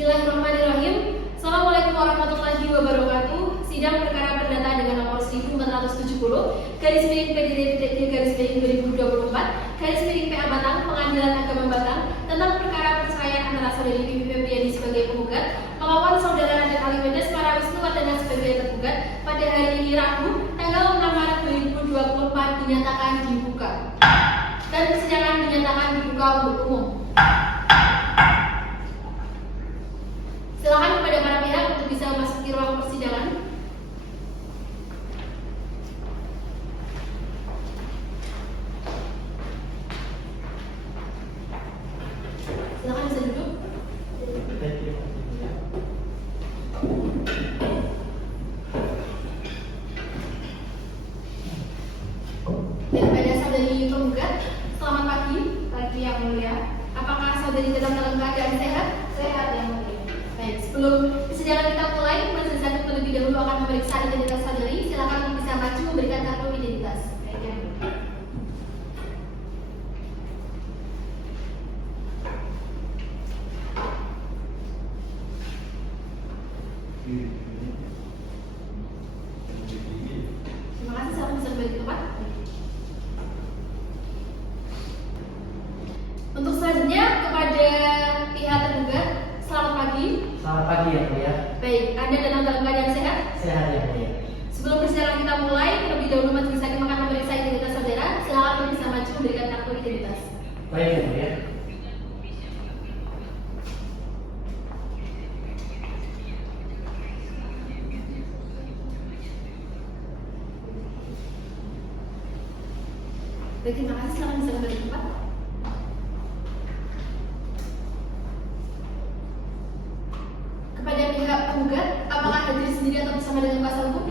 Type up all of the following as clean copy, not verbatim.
Bismillahirrahmanirrahim. Assalamualaikum warahmatullahi wabarakatuh. Sidang perkara perdata dengan nomor 1470 garis miring PDD garis miring 2024 garis miring PA Batang Pengadilan Agama Batang tentang perkara perceraian antara saudari Vivi Febriani sebagai penggugat melawan saudara Raden Alimedes Parawisnu Wardana sebagai tergugat pada hari ini Rabu tanggal 6 Maret 2024 dinyatakan dibuka dan persidangan dinyatakan dibuka untuk umum. Silakan kepada para pihak untuk bisa memasuki ruang persidangan. Silakan bisa duduk. Dan kepada saudari penggugat, selamat pagi. Pagi yang mulia. Apakah saudari dalam keadaan sehat? Sehat yang mulia. Baik, sebelum persidangan kita mulai, majelis hakim terlebih dahulu akan memeriksa identitas saudari. Silakan bisa maju memberikan kartu identitas. Baik yang mulia. Terima kasih, silakan bisa kembali ke tempat. Untuk selanjutnya kepada pihak tergugat, selamat pagi. Selamat pagi ya mulia. Baik, Anda dalam keadaan sehat? Sehat ya mulia. Sebelum persidangan kita mulai, terlebih dahulu majelis hakim akan memeriksa identitas saudara. Silakan untuk bisa maju memberikan kartu identitas. Baik ya mulia. Baik, terima kasih. Silakan bisa kembali ke tempat. Kepada pihak penggugat, apakah hadir sendiri atau bersama dengan kuasa hukum?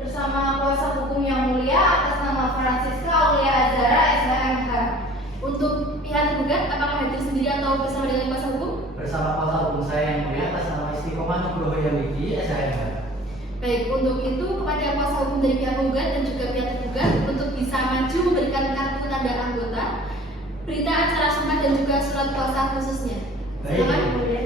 Bersama kuasa hukum yang mulia atas nama Francisca Aulia Azara SHMH. Untuk pihak tergugat, apakah hadir sendiri atau bersama dengan kuasa hukum? Bersama kuasa hukum saya yang mulia atas nama Istiqomah Nugroho Yamiki SHMH. Baik, untuk itu kepada kuasa hukum dari pihak penggugat dan juga pihak tergugat untuk bisa maju memberikan kartu tanda anggota, berita acara sumpah dan juga surat kuasa khususnya. Baik, Silakan. yang mulia.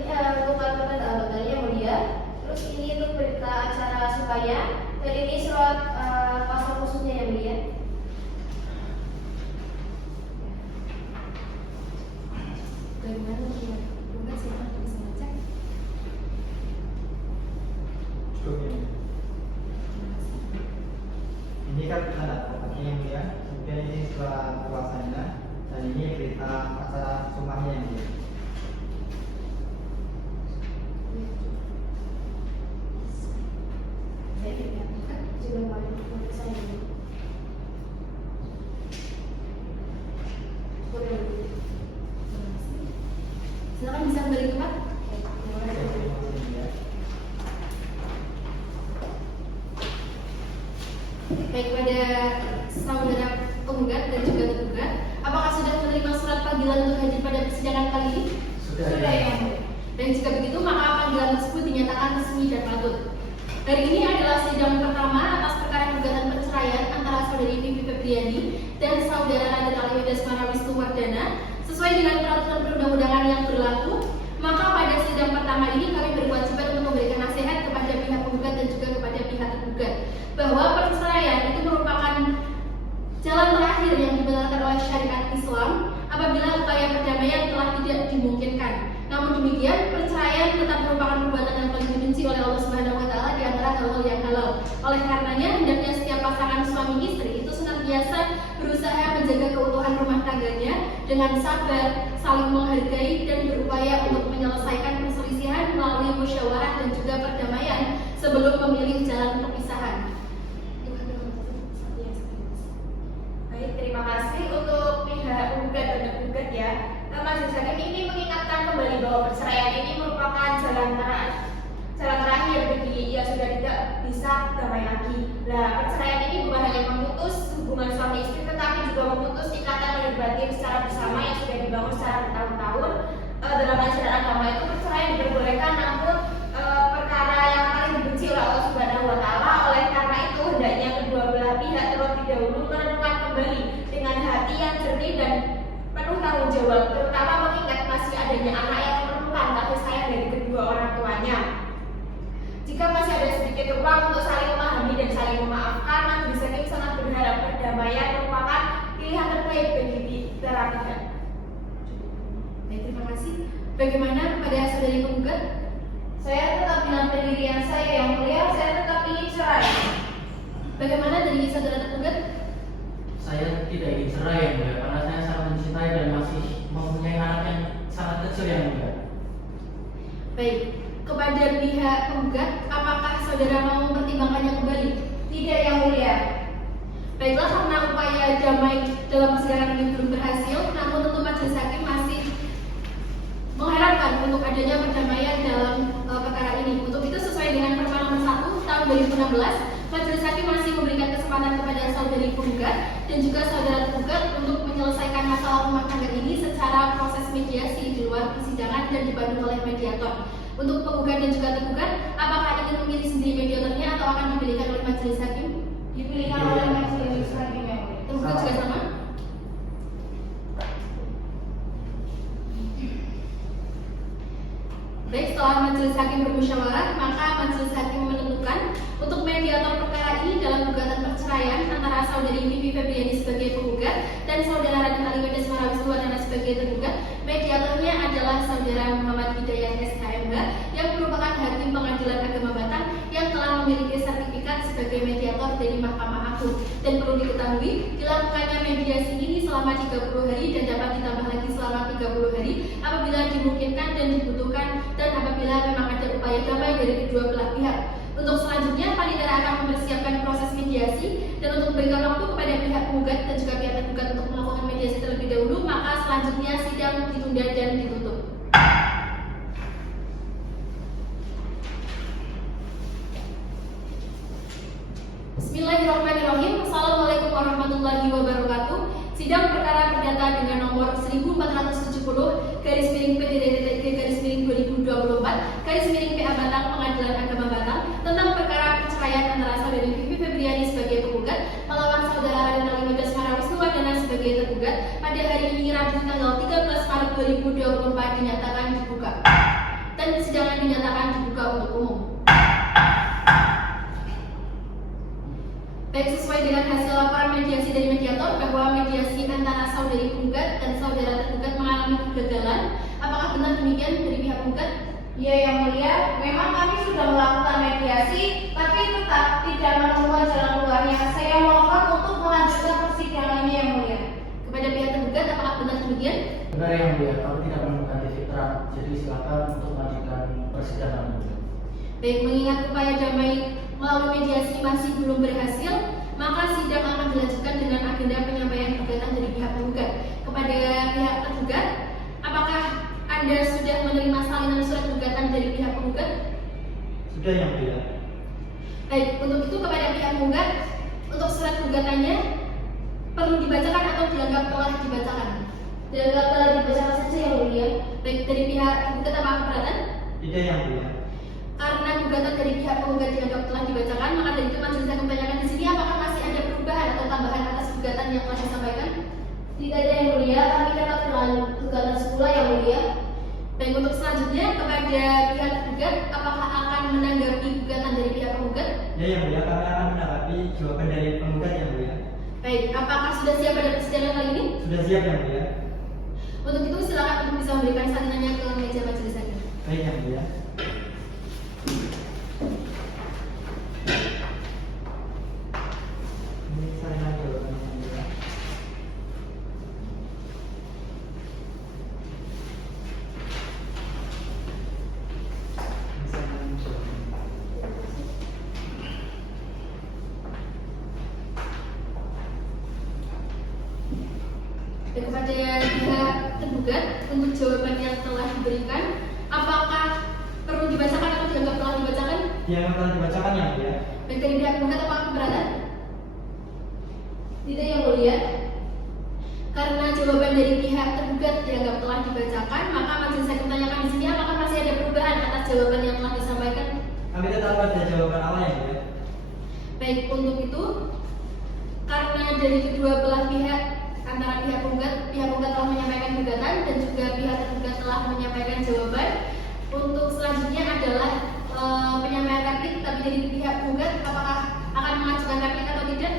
Ini untuk kartu tanda anggotanya yang mulia. Terus ini untuk berita acara supaya. Dan ini surat kuasa khususnya yang mulia. Bagaimana pihak penggugat, silakan untuk bisa mengecek. Cukup ya. Ini kan tanda pokoknya yang mulia. Kemudian ini surat kuasanya dan ini berita acara sumpahnya yang mulia. Baik, pihak penggugat juga boleh memeriksa yang ini. Boleh. Terima kasih. Silakan bisa kembali ke tempat. Baik, kepada saudara penggugat dan juga tergugat, apakah sudah menerima surat panggilan untuk hadir pada persidangan kali ini? Sudah Sudah ya. yang mulia. Dan jika begitu, maka panggilan tersebut dinyatakan resmi dan patut. Hari ini adalah sidang pertama atas perkara gugatan perceraian antara saudari Vivi Febriani dan saudara Raden Alimedes Parawisnu Wardana sesuai dengan peraturan perundang-undangan yang berlaku. Maka pada sidang pertama ini kami berkewajiban untuk memberikan nasihat kepada pihak penggugat dan juga kepada pihak tergugat bahwa perceraian itu merupakan jalan terakhir yang dibenarkan oleh syariat Islam apabila upaya perdamaian telah tidak dimungkinkan. Namun demikian, perceraian tetap merupakan perbuatan yang paling dibenci oleh Allah Subhanahu wa taala di antara hal-hal yang halal. Oleh karenanya, hendaknya setiap pasangan suami istri itu senantiasa berusaha menjaga keutuhan rumah tangganya dengan sabar, saling menghargai dan berupaya untuk menyelesaikan perselisihan melalui musyawarah dan juga perdamaian sebelum memilih jalan perpisahan. Baik, terima kasih untuk pihak penggugat dan tergugat ya. Majelis hakim ini mengingatkan kembali bahwa perceraian ini merupakan jalan terakhir bagi yang sudah tidak bisa damai lagi. Nah, perceraian ini bukan hanya memutus hubungan suami istri, tetapi juga memutus ikatan lahir batin secara bersama yang sudah dibangun secara bertahun-tahun. Dalam ajaran agama itu perceraian diperbolehkan, namun perkara yang paling dibenci oleh Allah Subhanahu wa taala. Oleh karena itu hendaknya kedua belah pihak terlebih dahulu merenungkan kembali menjawab, terutama mengingat masih adanya anak yang memerlukan kasih sayang dari kedua orang tuanya. Jika masih ada sedikit ruang untuk saling memahami dan saling memaafkan, Majelis Hakim sangat berharap perdamaian merupakan pilihan terbaik bagi para pihak. Baik, terima kasih. Bagaimana kepada saudari penggugat? Saya tetap dengan pendirian saya yang mulia, saya tetap ingin cerai. Bagaimana dari saudara tergugat? Saya tidak ingin cerai yang mulia karena saya sangat mencintai dan masih mempunyai anak yang sangat kecil yang mulia. Baik, kepada pihak penggugat, apakah saudara mau mempertimbangkannya kembali? Tidak yang mulia. Baiklah, karena upaya damai dalam persidangan ini belum berhasil, namun tentu Majelis Hakim masih mengharapkan untuk adanya perdamaian dalam perkara ini. Untuk itu sesuai dengan Perma nomor 1 tahun 2016, Majelis Hakim masih memberikan kesempatan kepada saudari penggugat dan juga saudara tergugat untuk menyelesaikan masalah rumah tangga ini secara proses mediasi di luar persidangan dan dipandu oleh mediator. Untuk penggugat dan juga tergugat, apakah ingin memilih sendiri mediatornya atau akan dipilihkan oleh Majelis Hakim? Dipilihkan oleh Majelis Hakim yang mulia. Tergugat juga sama? Baik, setelah Majelis Hakim bermusyawarah, maka Majelis Hakim menentukan untuk mediator perkara ini dalam gugatan perceraian antara saudari Vivi Febriani sebagai penggugat dan saudara Raden Ali Wisnuwardana sebagai tergugat. Mediatornya adalah saudara Muhammad Hidayat SHMH yang merupakan hakim pengadilan agama Batam yang telah memiliki sertifikat sebagai mediator dari Mahkamah Agung. Dan perlu diketahui, dilakukannya mediasi ini selama 30 hari dan dapat ditambah lagi selama 30 hari apabila dimungkinkan dan dibutuhkan dan apabila memang ada upaya damai dari kedua belah pihak. Untuk selanjutnya, panitia akan mempersiapkan proses mediasi dan untuk memberikan waktu kepada pihak penggugat dan juga pihak tergugat untuk melakukan mediasi terlebih dahulu, maka selanjutnya sidang ditunda dan ditutup. Bismillahirrahmanirrahim. Assalamualaikum warahmatullahi wabarakatuh. Sidang perkara perdata dengan nomor 1470/P-P-2024/PA Pengadilan Agama Batam tentang perkara perceraian antara saudari Vivi Febriani sebagai penggugat melawan saudara Raden Ali Wisnuwardana sebagai tergugat pada hari ini Rabu tanggal 13 Maret 2024 dinyatakan dibuka dan persidangan dinyatakan dibuka untuk umum. Baik, sesuai dengan hasil laporan mediasi dari mediator bahwa mediasi antara saudari penggugat dan saudara tergugat mengalami kegagalan. Apakah benar demikian dari pihak penggugat? Ya yang mulia, memang kami sudah melakukan mediasi, tapi tetap tidak menemukan jalan keluarnya. Saya mohon untuk melanjutkan persidangannya yang mulia. Kepada pihak tergugat, apakah benar demikian? Benar yang mulia, kami tidak menemukan titik terang, jadi silakan untuk melanjutkan persidangan. Baik, mengingat upaya damai melalui mediasi masih belum berhasil, maka sidang akan dilanjutkan dengan agenda penyampaian gugatan dari pihak penggugat. Kepada pihak tergugat, apakah Anda sudah menerima salinan surat gugatan dari pihak penggugat? Sudah yang mulia. Baik, untuk itu kepada pihak penggugat, untuk surat gugatannya perlu dibacakan atau dianggap telah dibacakan? Dianggap telah dibacakan saja yang mulia. Baik, dari pihak penggugat apa keberatan? Tidak yang mulia. Karena gugatan dari pihak penggugat dianggap telah dibacakan, maka dari itu Majelis Hakim mempertanyakan di sini apakah masih ada perubahan atau tambahan atas gugatan yang telah disampaikan? Tidak ada yang mulia, kami dapat dengan gugatan semula yang mulia. Baik, untuk selanjutnya kepada pihak tergugat, apakah akan menanggapi gugatan dari pihak penggugat? Ya yang mulia, kami akan menanggapi jawaban dari penggugat yang mulia. Baik, apakah sudah siap pada persidangan kali ini? Sudah siap yang mulia. Untuk itu silakan untuk bisa memberikan salinannya ke meja Majelis Hakim. Baik yang mulia. Ini salinan jawaban yang mulia. Ini salinan jawaban. Dan kepada pihak tergugat untuk jawaban yang telah diberikan, apakah perlu dibacakan atau dianggap telah dibacakan? Yang akan dibacakan yang mulia. Baik, dari pihak penggugat apakah keberatan? Tidak yang mulia. Karena jawaban dari pihak tergugat dianggap telah dibacakan, maka Majelis Hakim tanyakan di sini apakah masih ada perubahan atas jawaban yang telah disampaikan? Kami tetap pada jawaban awal yang mulia. Baik, untuk itu karena dari kedua belah pihak antara pihak penggugat telah menyampaikan gugatan dan juga pihak tergugat telah menyampaikan jawaban. Untuk selanjutnya adalah penyampaian replik, tapi dari pihak penggugat apakah akan mengajukan replik atau tidak?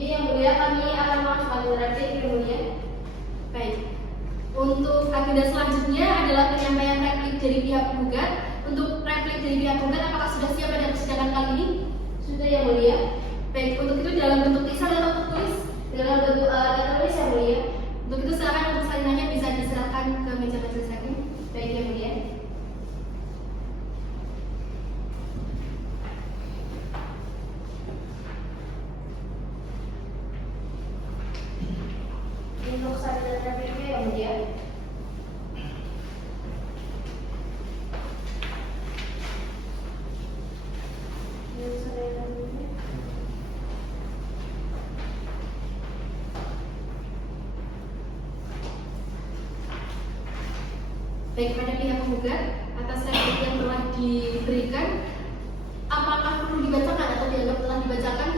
Ya, yang mulia, kami akan mengajukan replik, yang mulia. Baik. Untuk agenda selanjutnya adalah penyampaian replik dari pihak penggugat. Untuk replik dari pihak penggugat apakah sudah siap pada persidangan kali ini? Sudah, yang mulia. Baik, untuk itu dalam bentuk tulisan atau tertulis? Dalam bentuk tertulis, yang mulia. Untuk itu silakan untuk salinannya bisa diserahkan ke meja majelis hakim. Baik, yang mulia. Untuk salinan repliknya, yang mulia. Untuk salinan repliknya. Baik, pada pihak penggugat atas replik yang telah diberikan, apakah perlu dibacakan atau dianggap telah dibacakan?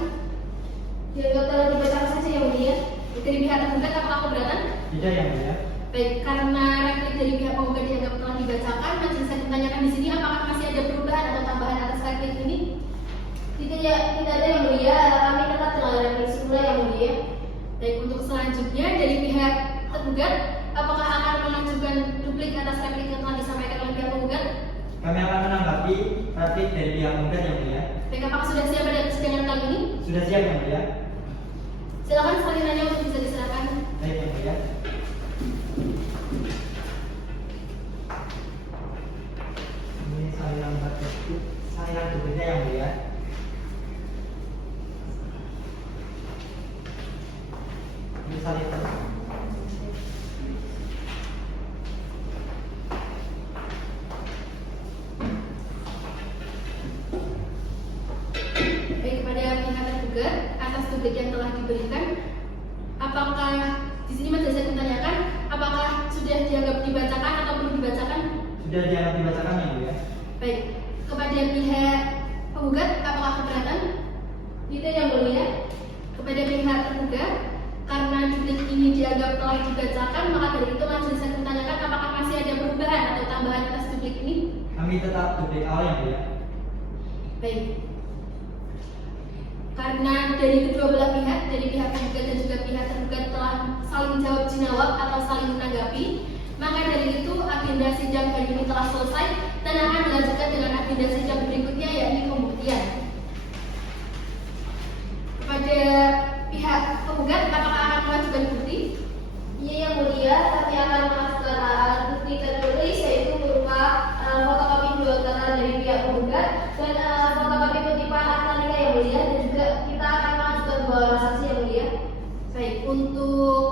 Dianggap telah dibacakan saja, yang mulia. Dari pihak tergugat apakah keberatan? Tidak yang mulia. Baik, karena replik dari pihak penggugat dianggap telah dibacakan, majelis hakim menanyakan di sini apakah masih ada perubahan atau tambahan atas replik ini? Tidak ada, yang mulia. Kami tetap dengan replik semula, yang mulia. Baik, untuk selanjutnya dari pihak tergugat, apakah akan mengajukan duplik atas replik yang telah disampaikan oleh pihak penggugat? Kami akan menanggapi replik dari pihak penggugat yang mulia. Baik, apakah sudah siap pada persidangan kali ini? Sudah siap yang mulia. Silakan salinannya untuk bisa diserahkan. Baik yang mulia. Ini salinan dupliknya yang mulia. Ini salinan. Baik, kepada pihak tergugat atas duplik yang telah diberikan, apakah di sini majelis hakim tanyakan apakah sudah dianggap dibacakan atau belum dibacakan? Sudah dianggap dibacakan yang mulia. Baik, kepada pihak penggugat apakah keberatan? Tidak, yang mulia. Kepada pihak tergugat, karena duplik ini dianggap telah dibacakan, maka dari itu majelis hakim tanyakan apakah masih ada perubahan atau tambahan atas duplik ini? Kami tetap duplik awal yang mulia. Baik. Karena dari kedua belah pihak, dari pihak penggugat dan juga pihak tergugat telah saling jawab jinawab atau saling menanggapi, maka dari itu agenda sidang hari ini telah selesai dan akan dilanjutkan dengan agenda sidang berikutnya, yakni pembuktian. Kepada pihak penggugat, apakah akan mengajukan bukti? Iya, yang mulia. Kami akan mengajukan alat bukti tertulis, yaitu berupa fotokopi dua keterangan dari pihak penggugat dan fotokopi kutipan akta nikah, yang mulia. Dan juga kita akan mengajukan dua orang saksi, yang mulia. Baik, untuk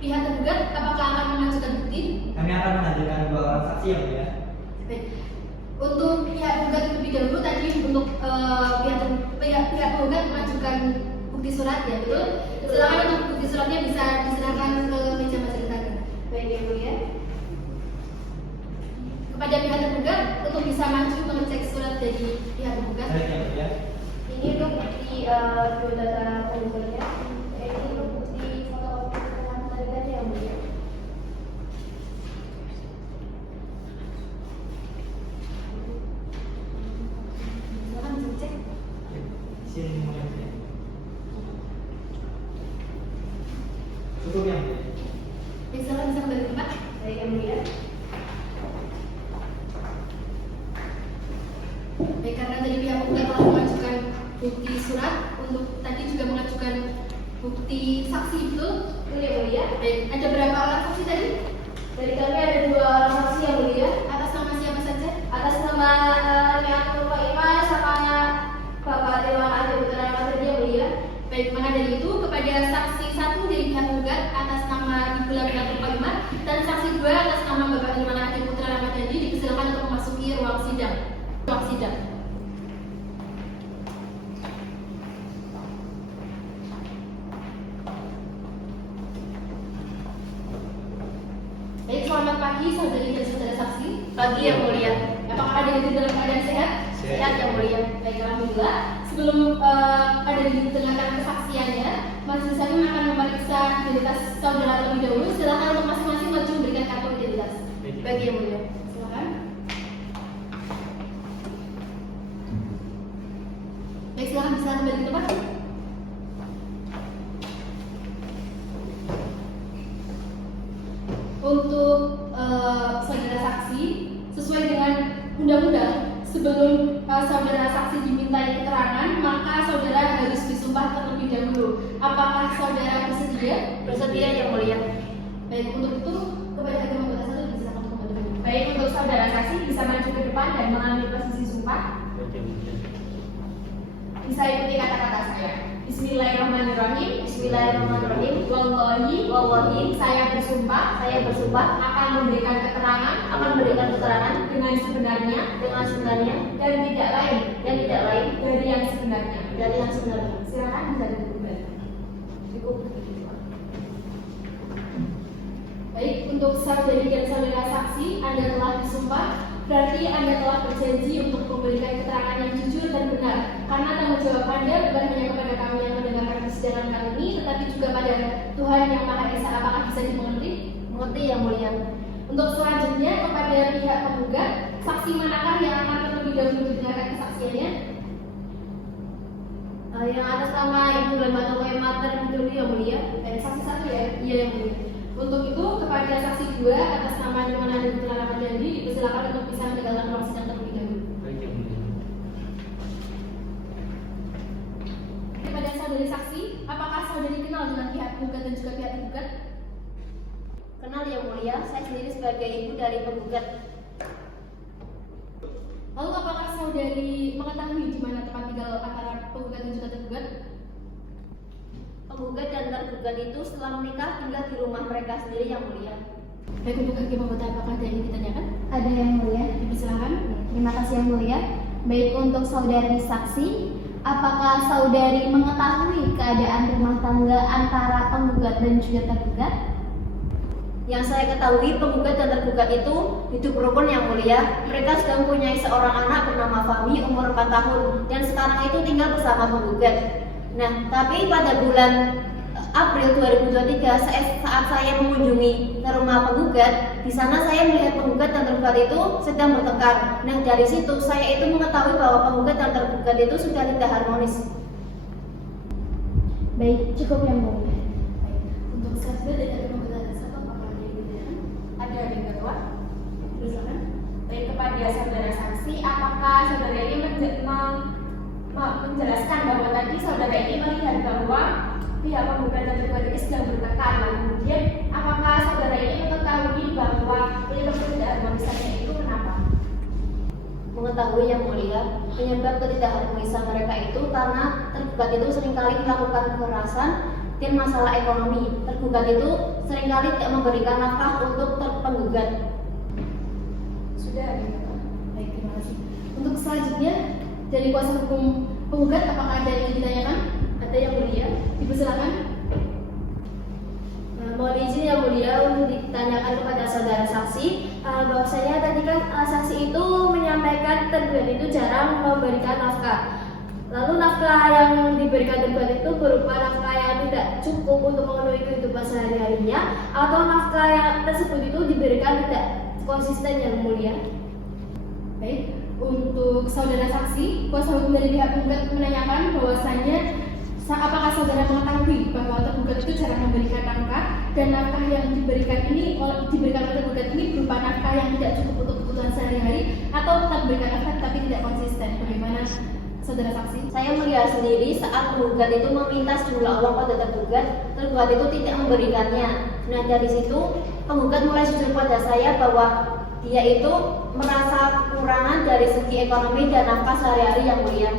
pihak tergugat, apakah akan mengajukan bukti? Kami akan menghadirkan dua orang saksi yang mulia. Baik. Untuk pihak penggugat terlebih dahulu tadi untuk pihak penggugat mengajukan bukti surat, ya betul? Silakan untuk bukti suratnya bisa diserahkan ke meja majelis hakim. Baik, yang mulia. Kepada pihak tergugat untuk bisa maju mengecek surat dari pihak penggugat. Baik yang mulia. Ini untuk bukti biodata penggugatnya. Ini untuk bukti fotokopi keterangan keluarganya, yang mulia. Silakan dicek. Sini mulai. Cukup yang mulia. Silakan bisa kembali ke tempat. Baik, yang mulia. Baik, karena dari pihak penggugat telah mengajukan bukti surat, untuk tadi juga mengajukan bukti saksi, betul? Betul, yang mulia. Baik, ada berapa orang saksi tadi? Dari kami ada dua orang saksi, yang mulia. Atas nama siapa saja? Atas nama yang Bapak Iman sama Bapak Dewan Adi Putra Ramadhan, yang mulia. Baik, maka dari itu kepada saksi satu dari pihak penggugat atas nama Ibu Laminatul Qaimah dan saksi dua atas nama Bapak Dewan Adi Putra Ramadhan dipersilakan untuk memasuki ruang sidang. Ruang sidang. Baik, selamat pagi saudari dan saudara saksi. Pagi, yang mulia. Apakah ada yang dalam keadaan sehat? Sehat. Sehat, yang mulia. Baik, alhamdulillah. Sebelum ada didengarkan kesaksiannya, Majelis Hakim akan memeriksa identitas saudara terlebih dahulu. Silakan untuk masing-masing maju memberikan kartu identitas. Baik yang mulia. Silakan. Baik, silakan bisa kembali ke tempat. Untuk saudara saksi, sesuai dengan undang-undang, sebelum saudara saksi dimintai keterangan, maka saudara harus disumpah terlebih dahulu. Apakah saudara bersedia? Bersedia yang mulia. Baik, untuk itu kepada hakim anggota satu disilakan untuk kembali. Baik, untuk saudara saksi bisa maju ke depan dan mengambil posisi sumpah. Bisa ikuti kata-kata saya. Bismillahirrahmanirrahim. Bismillahirrahmanirrahim. Wallahi, saya bersumpah akan memberikan keterangan dengan sebenarnya dan tidak lain dari yang sebenarnya. Silakan bisa duduk. Cukup. Baik, untuk saudari dan saudara saksi, Anda telah disumpah, berarti Anda telah berjanji untuk memberikan keterangan yang jujur dan benar. Karena tanggung jawab Anda bukan hanya kepada kami yang mendengarkan persidangan kali ini, tetapi juga pada Tuhan yang Maha Esa. Apakah bisa dimengerti? Mengerti yang mulia. Untuk selanjutnya kepada pihak penggugat, saksi manakah yang akan terlebih dahulu didengarkan kesaksiannya? Yang atas nama Ibu Lembaga Mater dulu yang mulia. Saksi satu ya? Iya yang mulia. Untuk itu kepada saksi dua atas nama Nyoman dan Putra Ramadhani dipersilakan untuk bisa meninggalkan ruang sidang terlebih dahulu. Baik yang mulia. Kepada saudari saksi, apakah saudari kenal dengan pihak penggugat dan juga pihak tergugat? Kenal yang mulia, saya sendiri sebagai ibu dari penggugat. Lalu apakah saudari mengetahui di mana tempat tinggal antara penggugat dan juga tergugat? Penggugat dan tergugat itu setelah menikah tinggal di rumah mereka sendiri yang mulia. Baik, untuk hakim anggota apakah ada yang ditanyakan? Ada yang mulia. Dipersilakan. Terima kasih yang mulia. Baik, untuk saudari saksi, apakah saudari mengetahui keadaan rumah tangga antara penggugat dan juga tergugat? Yang saya ketahui penggugat dan tergugat itu hidup rukun yang mulia. Mereka sudah mempunyai seorang anak bernama Fahmi umur 4 tahun dan sekarang itu tinggal bersama penggugat. Nah, tapi pada bulan April 2023 saat saya mengunjungi ke rumah penggugat, di sana saya melihat penggugat dan tergugat itu sedang bertengkar. Nah, dari situ saya itu mengetahui bahwa penggugat dan tergugat itu sudah tidak harmonis. Baik, cukup yang mulia. Untuk saksi dan hakim anggota satu apakah ada yang ditanyakan? Ada yang ketua? Dipersilakan. Baik, kepada saudara saksi, apakah saudara ini menjelaskan bahwa tadi saudara ini melihat bahwa pihak penggugat dan tergugat ini sedang bertengkar. Nah, kemudian apakah saudara ini mengetahui bahwa penyebab ketidakharmonisannya itu kenapa? Mengetahui yang mulia, penyebab ketidakharmonisan mereka itu karena tergugat itu seringkali melakukan kekerasan dan masalah ekonomi. Tergugat itu seringkali tidak memberikan nafkah untuk penggugat. Sudah ada. Baik, terima kasih. Untuk selanjutnya dari kuasa hukum penggugat apakah ada yang ditanyakan? Ada yang mulia. Dipersilakan. Mohon izin yang mulia untuk ditanyakan kepada saudara saksi bahwasanya tadi kan saksi itu menyampaikan tergugat itu jarang memberikan nafkah. Lalu nafkah yang diberikan tergugat itu berupa nafkah yang tidak cukup untuk memenuhi kehidupan sehari-harinya atau nafkah yang tersebut itu diberikan tidak konsisten yang mulia. Baik, untuk saudara saksi, kuasa hukum dari pihak penggugat menanyakan bahwasanya apakah saudara mengetahui bahwa tergugat itu jarang memberikan nafkah dan nafkah yang diberikan oleh tergugat ini berupa nafkah yang tidak cukup untuk kebutuhan sehari-hari atau tetap memberikan nafkah tapi tidak konsisten. Bagaimana saudara saksi? Saya melihat sendiri saat penggugat itu meminta sejumlah uang pada tergugat itu tidak memberikannya. Nah, dari situ penggugat mulai jujur pada saya bahwa dia itu merasa kekurangan dari segi ekonomi dan nafkah sehari-hari yang mulia.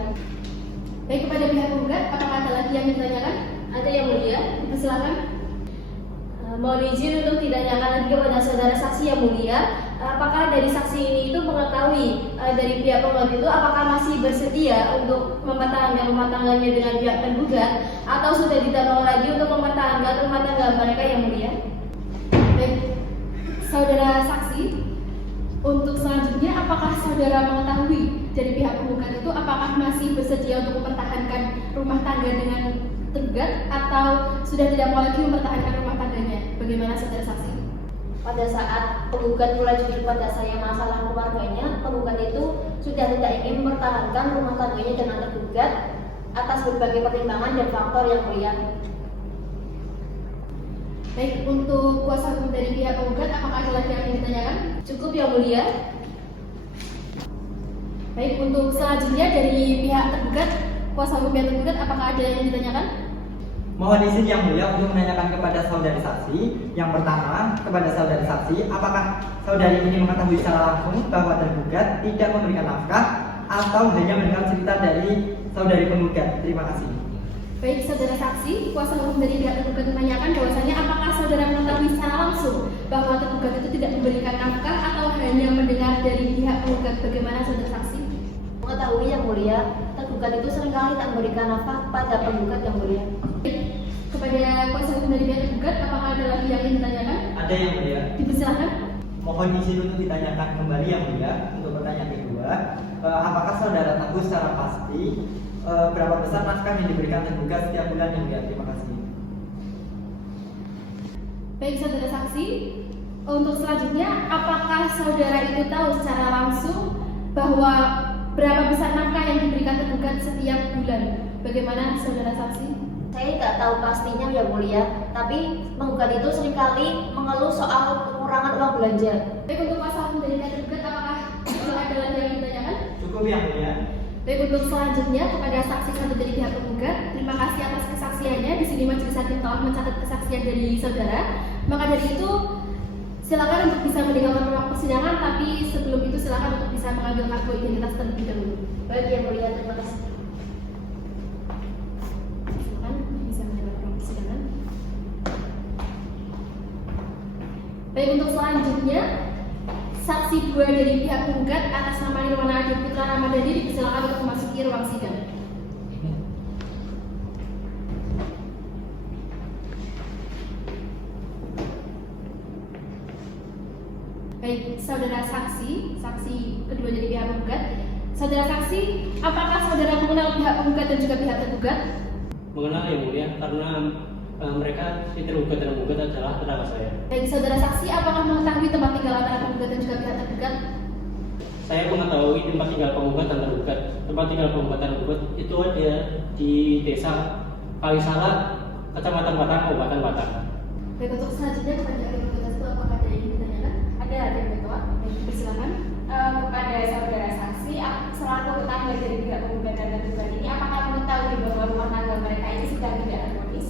Baik, kepada pihak penggugat, apakah ada lagi yang ditanyakan? Ada yang mulia. Dipersilakan. Mohon izin untuk ditanyakan lagi kepada saudara saksi yang mulia. Apakah dari saksi ini itu mengetahui dari pihak penggugat itu apakah masih bersedia untuk mempertahankan rumah tangganya dengan pihak tergugat atau sudah ditolong lagi untuk mempertahankan rumah tangga mereka yang mulia? Baik, saudara saksi, untuk selanjutnya apakah saudara mengetahui dari pihak penggugat itu apakah masih bersedia untuk mempertahankan rumah tangga dengan tergugat atau sudah tidak mau lagi mempertahankan rumah tangganya? Bagaimana saudara saksi? Pada saat penggugat mulai jujur pada saya masalah keluarganya, penggugat itu sudah tidak ingin mempertahankan rumah tangganya dengan tergugat atas berbagai pertimbangan dan faktor yang mulia. Baik, untuk kuasa hukum dari pihak penggugat, apakah ada lagi yang ingin ditanyakan? Cukup yang mulia. Baik, untuk selanjutnya dari pihak tergugat, kuasa hukum pihak tergugat, apakah ada yang ditanyakan? Mohon izin yang mulia untuk menanyakan kepada saudari saksi. Yang pertama, kepada saudari saksi, apakah saudari ini mengetahui secara langsung bahwa tergugat tidak memberikan nafkah atau hanya mendengar cerita dari saudari penggugat? Terima kasih. Baik, saudara saksi, kuasa hukum dari pihak tergugat menanyakan bahwasanya apakah saudara mengetahui secara langsung bahwa tergugat itu tidak memberikan nafkah atau hanya mendengar dari pihak penggugat? Bagaimana saudara saksi? Mengetahui yang mulia, tergugat itu seringkali tak memberikan nafkah pada penggugat yang mulia. Kepada kuasa hukum dari pihak tergugat, apakah ada lagi yang ingin ditanyakan? Ada yang mulia. Dipersilakan. Mohon izin untuk ditanyakan kembali yang mulia untuk pertanyaan kedua. Apakah saudara tahu secara pasti berapa besar nafkah yang diberikan tergugat setiap bulan yang mulia? Terima kasih. Baik, saudara saksi, untuk selanjutnya, apakah saudara itu tahu secara langsung bahwa berapa besar nafkah yang diberikan tergugat setiap bulan? Bagaimana saudara saksi? Saya tidak tahu pastinya yang mulia, tapi penggugat itu seringkali mengeluh soal kekurangan uang belanja. Baik, untuk kuasa hukum dari pihak tergugat, apakah ada lagi yang ingin ditanyakan? Cukup yang mulia. Baik, untuk selanjutnya kepada saksi satu dari pihak penggugat, terima kasih atas kesaksiannya. Di sini majelis hakim telah mencatat kesaksian dari saudara. Maka dari itu, silakan untuk bisa meninggalkan ruang persidangan, tapi sebelum itu silakan untuk bisa mengambil hak identitas terlebih dahulu. Baik yang mulia, terima kasih. Silakan bisa meninggalkan ruang persidangan. Baik, untuk selanjutnya, saksi dua dari pihak penggugat atas nama Nirwana Adi Putra Ramadhani dipersilakan untuk memasuki ruang sidang. Baik, saudara saksi kedua dari pihak penggugat. Saudara saksi, apakah saudara mengenal pihak penggugat dan juga pihak tergugat? Mengenal yang mulia, karena mereka si tergugat dan penggugat adalah tetangga saya. Baik, saudara saksi, apakah mengetahui tempat tinggal antara penggugat dan juga pihak tergugat? Saya mengetahui tempat tinggal penggugat dan tergugat. Tempat tinggal penggugat dan tergugat itu ada di desa Kalisala, Kecamatan Batang, Kabupaten Batang. Baik, untuk selanjutnya kepada penggugat itu apakah ada yang ingin ditanyakan? Ada yang ketua. Baik, persilakan. Kepada saudara saksi, selaku tetangga dari pihak penggugat dan tergugat ini, apakah mengetahui bahwa rumah tangga mereka ini sedang tidak harmonis?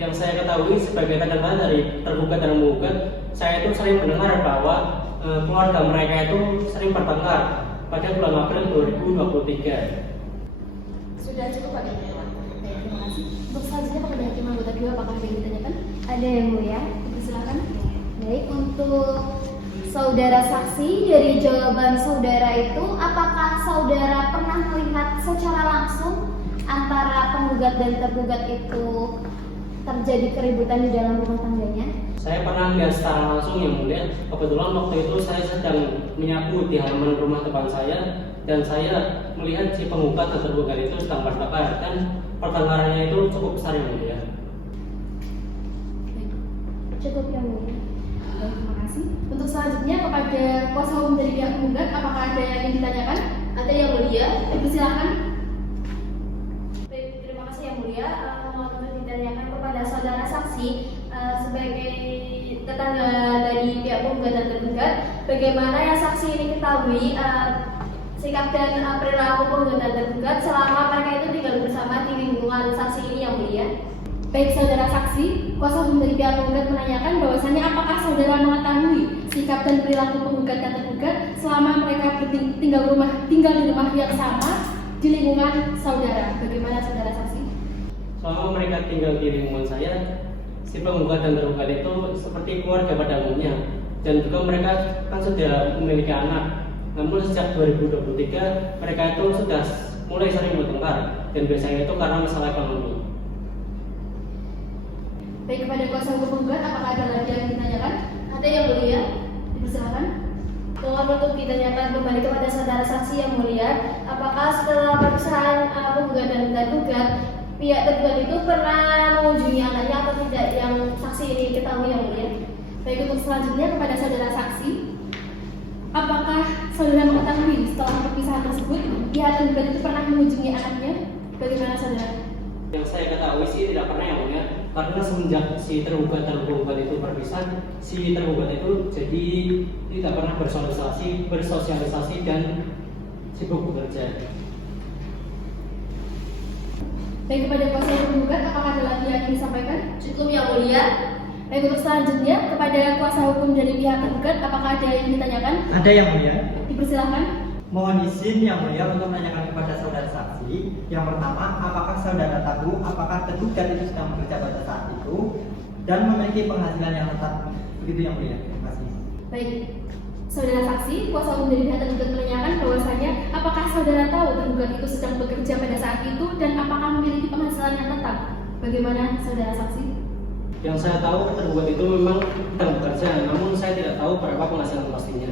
Yang saya ketahui sebagai tetangga dari tergugat dan penggugat, saya itu sering mendengar bahwa keluarga mereka itu sering bertengkar pada bulan April 2023. Sudah cukup Pak Baik, Terima kasih. Untuk selanjutnya kepada hakim anggota 2, apakah ada yang ditanyakan? Ada yang mulia. Silakan. Baik, untuk saudara saksi, dari jawaban saudara itu, apakah saudara pernah melihat secara langsung antara penggugat dan tergugat itu terjadi keributan di dalam rumah tangganya? Saya pernah melihat secara langsung yang mulia. Kebetulan waktu itu saya sedang menyapu di halaman rumah teman saya, dan saya melihat si penggugat dan tergugat itu sedang bertengkar, dan pertengkarannya itu cukup besar yang mulia. Baik. Cukup yang mulia. Baik, terima kasih. Untuk selanjutnya kepada kuasa hukum dari pihak penggugat, apakah ada yang ingin ditanyakan? Ada yang mulia. Silakan. Baik, terima kasih yang mulia. Mohon untuk ditanyakan kepada saudara saksi sebagai tetangga dari pihak penggugat dan tergugat, bagaimana yang saksi ini ketahui sikap dan perilaku penggugat dan tergugat selama mereka itu tinggal bersama di lingkungan saksi ini yang mulia. Baik, saudara saksi, kuasa hukum dari pihak penggugat menanyakan bahwasannya apakah saudara mengetahui sikap dan perilaku penggugat dan tergugat selama mereka tinggal di rumah yang sama di lingkungan saudara. Bagaimana saudara saksi? Selama mereka tinggal di lingkungan saya, si penggugat dan tergugat itu seperti keluarga pada umumnya, dan juga mereka kan sudah memiliki anak. Namun sejak 2023 mereka itu sudah mulai sering bertengkar, dan biasanya itu karena masalah ekonomi. Baik, kepada kuasa hukum penggugat, apakah ada lagi yang ditanyakan? Ada yang mulia. Dipersilakan. Mohon untuk ditanyakan kembali kepada saudara saksi yang mulia, apakah setelah pemeriksaan penggugat dan tergugat, pihak tergugat itu pernah mengunjungi anaknya atau tidak yang saksi ini ketahui yang mulia? Baik, untuk selanjutnya kepada saudara saksi, apakah saudara mengetahui setelah perpisahan tersebut pihak tergugat itu pernah mengunjungi anaknya? Bagaimana saudara? Yang saya ketahui sih tidak pernah yang mulia, karena semenjak si tergugat itu berpisah, si tergugat itu jadi tidak pernah bersosialisasi dan sibuk bekerja. Baik, kepada kuasa hukum tergugat, apakah ada lagi yang disampaikan? Cukup yang mulia. Baik, untuk selanjutnya kepada kuasa hukum dari pihak tergugat, apakah ada yang ditanyakan? Ada yang mulia. Dipersilahkan. Mohon izin yang mulia untuk menanyakan kepada saudara saksi. Yang pertama, apakah saudara tahu apakah tergugat itu sedang bekerja pada saat itu dan memiliki penghasilan yang tetap? Begitu yang mulia. Terima kasih. Baik, saudara saksi, kuasa hukum dari pihak tergugat menanyakan bahwasanya apakah saudara tahu tergugat itu sedang bekerja pada saat itu dan apakah memiliki penghasilan yang tetap? Bagaimana saudara saksi? Yang saya tahu tergugat itu memang sedang bekerja, namun saya tidak tahu berapa penghasilan pastinya.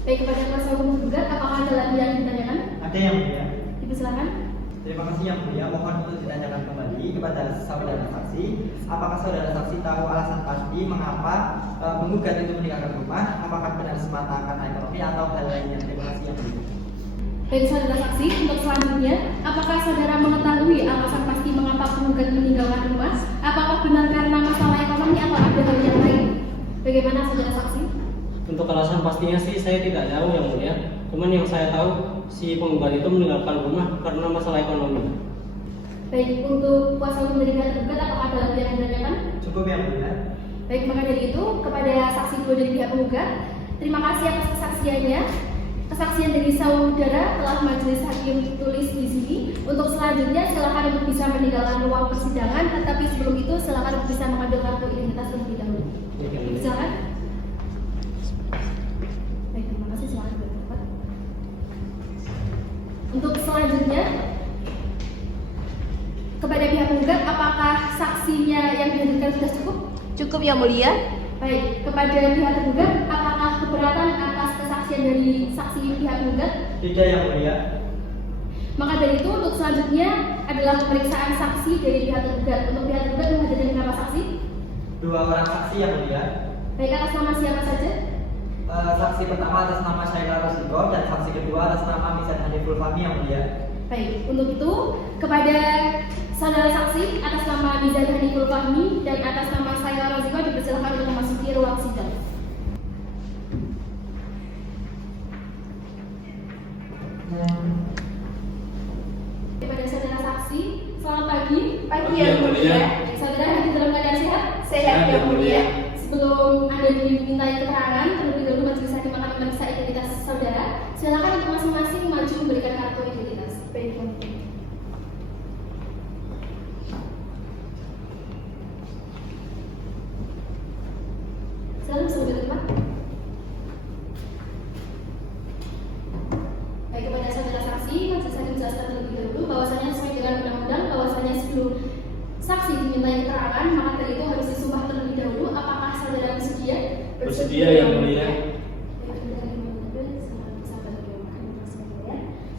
Baik, kepada kuasa hukum tergugat, apakah ada lagi yang ditanyakan? Ada yang mulia. Dipersilakan. Terima kasih yang mulia. Mohon untuk ditanyakan kembali kepada saudara saksi. Apakah saudara saksi tahu alasan pasti mengapa penggugat itu meninggalkan rumah? Apakah benar semata karena ekonomi atau hal lainnya? Terima kasih yang mulia. Baik, saudara saksi, untuk selanjutnya, apakah saudara mengetahui alasan pasti mengapa penggugat meninggalkan rumah? Apakah benar karena masalah ekonomi atau ada hal yang lain? Bagaimana saudara saksi? Untuk alasan pastinya sih saya tidak tahu yang mulia. Cuman yang saya tahu si penggugat itu meninggalkan rumah karena masalah ekonomi. Baik, untuk kuasa hukum dari pihak tergugat, apakah ada lagi yang ditanyakan? Cukup yang mulia. Baik, maka dari itu kepada saksi dua dari pihak penggugat, terima kasih atas kesaksiannya. Kesaksian dari saudara telah majelis hakim tulis di sini. Untuk selanjutnya silakan untuk bisa meninggalkan ruang persidangan, tetapi sebelum itu silakan untuk bisa mengambil kartu identitas terlebih dahulu. Silakan. Baik, terima kasih. Silakan bertempat. Untuk selanjutnya kepada pihak penggugat, apakah saksinya yang dihadirkan sudah cukup? Cukup yang mulia. Baik, kepada pihak tergugat, apakah keberatan atas kesaksian dari saksi pihak penggugat? Tidak yang mulia. Maka dari itu untuk selanjutnya adalah pemeriksaan saksi dari pihak tergugat. Untuk pihak tergugat menghadirkan berapa saksi? 2 orang saksi yang mulia. Baik, atas nama siapa saja? Saksi pertama atas nama Syaira Rosiko dan saksi kedua atas nama Misan Haniful Fahmi yang mulia. Baik, untuk itu kepada saudara saksi atas nama Mizan Haniful Fahmi dan atas nama saya Roziko dipersilakan untuk memasuki ruang sidang. Kepada saudara saksi, selamat pagi. Pagi yang mulia. Saudara hadir dalam keadaan sehat? Sehat yang mulia. Sebelum Anda dimintai keterangan, terlebih dahulu majelis hakim akan memeriksa identitas saudara. Silakan untuk masing-masing maju memberikan kartu identitas. Baik, selalu bisa berterima. Baik, kepada saudara saksi, majelis hakim menjelaskan terlebih dahulu bahwasanya sesuai dengan undang-undang bahwasanya sebelum saksi dimintai keterangan, maka dari itu harus disumpah terlebih dahulu. Apakah saudara bersedia? Bersedia yang mulia.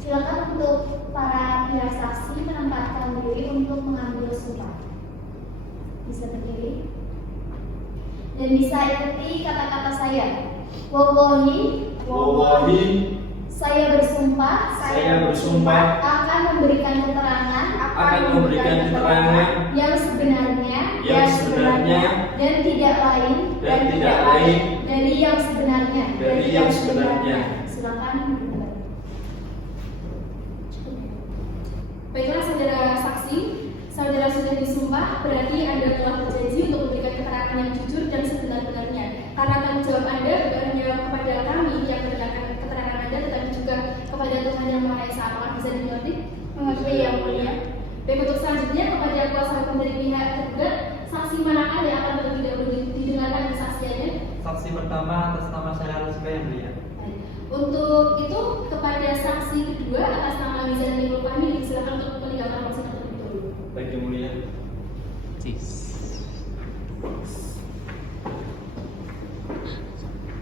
Silakan untuk para pihak saksi menempatkan diri untuk mengambil sumpah. Bisa berdiri dan bisa ikuti kata-kata saya. Wallahi, saya bersumpah akan memberikan keterangan yang sebenarnya dan tidak lain dari yang sebenarnya. Silakan. Baiklah saudara saksi, saudara sudah disumpah, berarti Anda telah berjanji untuk memberikan keterangan yang jujur dan sebenar-benarnya. Karena tanggung jawab Anda bukan hanya kepada kami yang mendengarkan keterangan Anda, tetapi juga kepada Tuhan Yang Maha Esa. Apakah bisa dimengerti? Mengerti yang mulia. Baik, untuk selanjutnya kepada kuasa hukum dari pihak tergugat, saksi manakah yang akan terlebih dahulu didengarkan kesaksiannya? Saksi pertama atas nama Syaira Rosiko yang mulia. Baik. Untuk itu kepada saksi kedua atas nama Mizan Haniful Fahmi disilakan untuk meninggalkan ruang sidang terlebih dahulu. Baik yang mulia.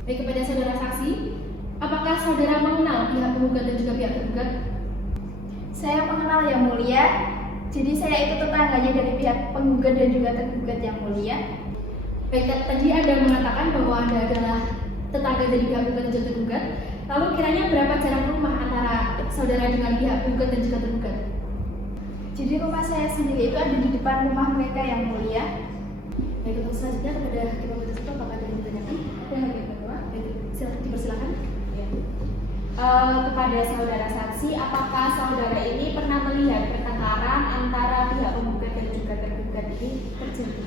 Baik, kepada saudara saksi, apakah saudara mengenal pihak penggugat dan juga pihak tergugat? Saya mengenal yang mulia. Jadi saya itu tetangganya dari pihak penggugat dan juga tergugat yang mulia. Baik, tadi Anda mengatakan bahwa Anda adalah tetangga dari pihak penggugat dan juga tergugat. Lalu kiranya berapa jarak rumah antara saudara dengan pihak penggugat dan juga tergugat? Jadi rumah saya sendiri itu ada di depan rumah mereka yang mulia. Baik, untuk selanjutnya kepada Hakim Agung tersebut apakah ada yang ditanyakan? Ada hakim kedua. Baik, silakan dipersilakan. Kepada saudara saksi, apakah saudara ini pernah melihat pertengkaran antara pihak penggugat dan juga tergugat ini terjadi?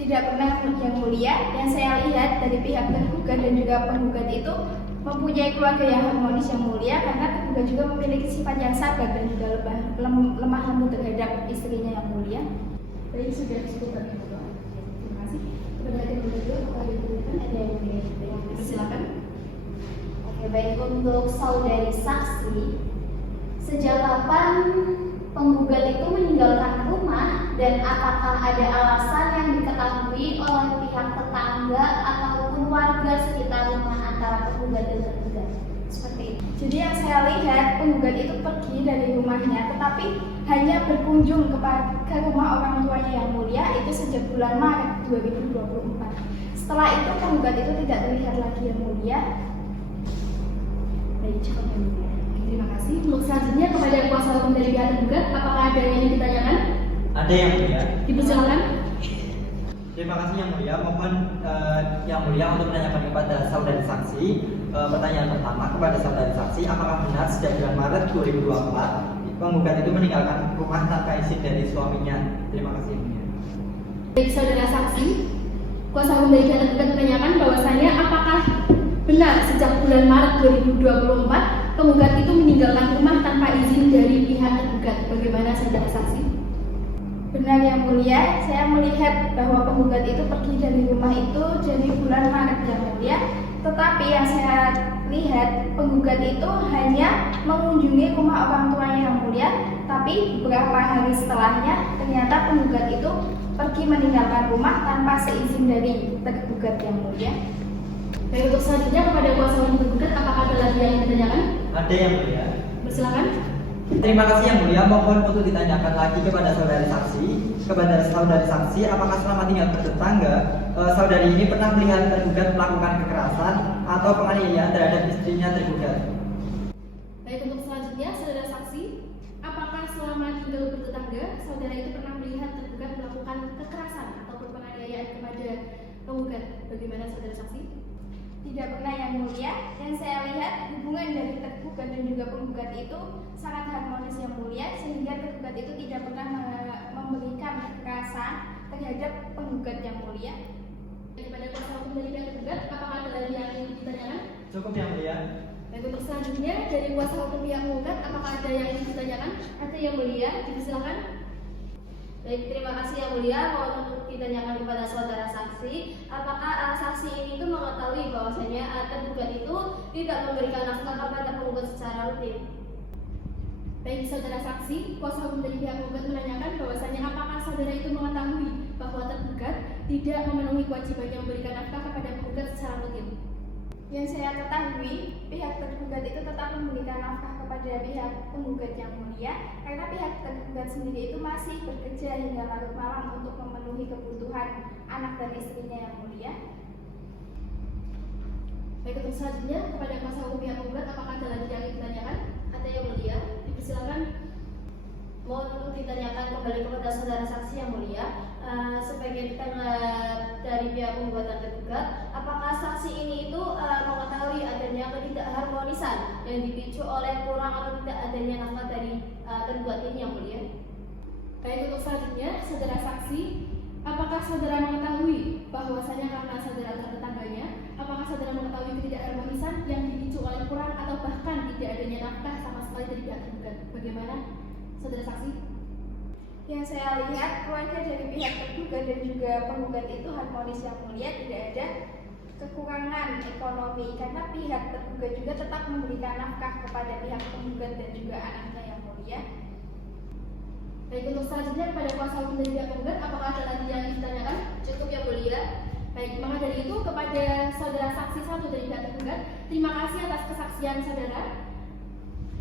Tidak pernah, yang mulia. Yang saya lihat dari pihak tergugat dan juga penggugat itu mempunyai keluarga yang harmonis yang mulia, karena tergugat juga memiliki sifat yang sabar dan juga lemah lembut terhadap istrinya yang mulia. Baik, sudah cukup Hakim Agung. Terima kasih. Kepada Hakim Agung tersebut apakah ada yang ditanyakan? Ada yang dipersilakan. Oke, baik, untuk saudari saksi, sejak kapan penggugat itu meninggalkan rumah dan apakah ada alasan yang diketahui oleh pihak tetangga ataupun warga sekitar rumah antara penggugat dan tergugat? Seperti itu. Jadi yang saya lihat, penggugat itu pergi dari rumahnya, tetapi hanya berkunjung ke rumah orang tuanya yang mulia itu sejak bulan Maret 2024. Setelah itu penggugat itu tidak terlihat lagi yang mulia. Baik, cukup yang mulia. Terima kasih. Untuk selanjutnya kepada kuasa hukum dari pihak tergugat, apakah ada yang ingin ditanyakan? Ada yang mulia. Dipersilakan. Terima kasih yang mulia. Mohon yang mulia untuk menanyakan kepada saudari saksi. Pertanyaan pertama kepada saudari saksi, apakah benar sejak bulan Maret 2024 penggugat itu meninggalkan rumah tanpa izin dari suaminya? Terima kasih yang mulia. Baik, saudara saksi, kuasa hukum dari pihak tergugat menanyakan bahwasanya apakah benar sejak bulan Maret 2024 penggugat itu meninggalkan rumah tanpa izin dari pihak tergugat? Bagaimana saudara saksi? Benar yang mulia, saya melihat bahwa penggugat itu pergi dari rumah itu dari bulan Maret yang mulia. Tetapi yang saya lihat, penggugat itu hanya mengunjungi rumah orang tuanya yang mulia. Tapi beberapa hari setelahnya ternyata penggugat itu pergi meninggalkan rumah tanpa seizin dari tergugat yang mulia. Baik, untuk selanjutnya kepada kuasa hukum tergugat, apakah ada lagi yang ingin ditanyakan? Ada yang mulia. Bersilakan. Terima kasih yang mulia. Mohon untuk ditanyakan lagi kepada saudari saksi. Kepada saudari saksi, apakah selama tinggal bertetangga, saudari ini pernah melihat tergugat melakukan kekerasan atau penganiayaan terhadap istrinya tergugat? Baik, untuk selanjutnya saudara saksi, apakah selama tinggal bertetangga, saudara itu pernah melihat tergugat melakukan kekerasan ataupun penganiayaan kepada penggugat? Bagaimana saudara saksi? Tidak pernah yang mulia. Yang saya lihat hubungan dari tergugat dan juga penggugat itu sangat harmonis yang mulia, sehingga tergugat itu tidak pernah memberikan kekerasan terhadap penggugat yang mulia. Kepada kuasa hukum dari pihak tergugat, apakah ada lagi yang ingin ditanyakan? Cukup yang mulia. Baik, untuk selanjutnya dari kuasa hukum pihak penggugat, apakah ada yang ingin ditanyakan? Ada yang mulia, dipersilakan. Baik, terima kasih yang mulia. Mohon untuk ditanyakan kepada saudara saksi, apakah saksi ini itu mengetahui bahwasanya tergugat itu tidak memberikan nafkah kepada penggugat secara rutin? Baik, saudara saksi, kuasa hukum dari pihak penggugat menanyakan bahwasanya apakah saudara itu mengetahui bahwa tergugat tidak memenuhi kewajibannya memberikan nafkah kepada penggugat secara rutin? Yang saya ketahui, pihak tergugat itu tetap memberikan nafkah kepada pihak penggugat yang mulia, karena pihak tergugat sendiri itu masih bekerja hingga larut malam untuk memenuhi kebutuhan anak dan istrinya yang mulia. Baik, untuk selanjutnya kepada kuasa hukum pihak penggugat, apakah ada lagi yang ingin ditanyakan? Ada yang mulia. Dipersilakan. Mohon untuk ditanyakan kembali kepada saudara saksi yang mulia, sebagai tetangga dari pihak penggugat dan tergugat, apakah saksi ini itu mengetahui adanya ketidakharmonisan yang dipicu oleh kurang atau tidak adanya nafkah dari tergugat ini yang mulia? Baik, untuk selanjutnya saudara saksi, apakah saudara mengetahui bahwasanya karena saudara adalah tetangganya, apakah saudara mengetahui ketidakharmonisan yang dipicu oleh kurang atau bahkan tidak adanya nafkah sama sekali dari pihak tergugat? Bagaimana saudara saksi? Yang saya lihat, keluarga dari pihak tergugat dan juga penggugat itu harmonis yang mulia, tidak ada kekurangan ekonomi, karena pihak tergugat juga tetap memberikan nafkah kepada pihak penggugat dan juga anaknya yang mulia. Baik, untuk selanjutnya kepada kuasa hukum dari pihak penggugat, apakah ada lagi yang ingin ditanyakan? Cukup yang mulia. Baik, maka dari itu kepada saudara saksi satu dari pihak tergugat, terima kasih atas kesaksian saudara.